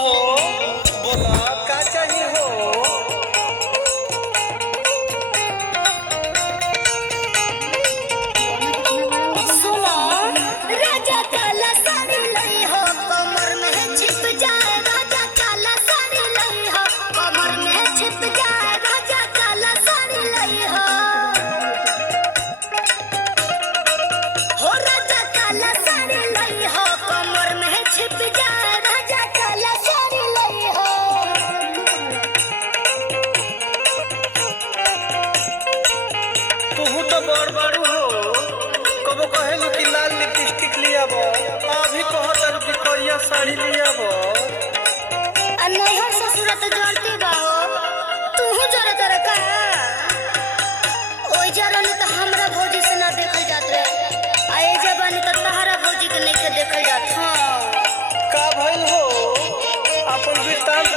बोला का चाहिए हो। सुनो राजा काला साड़ी लई हो कमर में छिप जाए राजा काला साड़ी लई हो कमर में छिप जाए राजा काला साड़ी लई हो राजा काला साड़ी लई हो कमर में छिप जाए राजा काला साड़ी लई हो। तू तो बड़ बड़ू हो कबो कहेलू कि लाल लिपस्टिक लिया बो अभी कहत कि करिया साड़ी लिया बो। नैहर ससुर तो जरती बा हो तू जरा जरा का ओई जरा ने तो हमरा भौजी से ना देखल जात रहे आए जबानी तो तहरा भौजी के नहीं के देखल जात। हां का भइल हो अपन वृत्तांत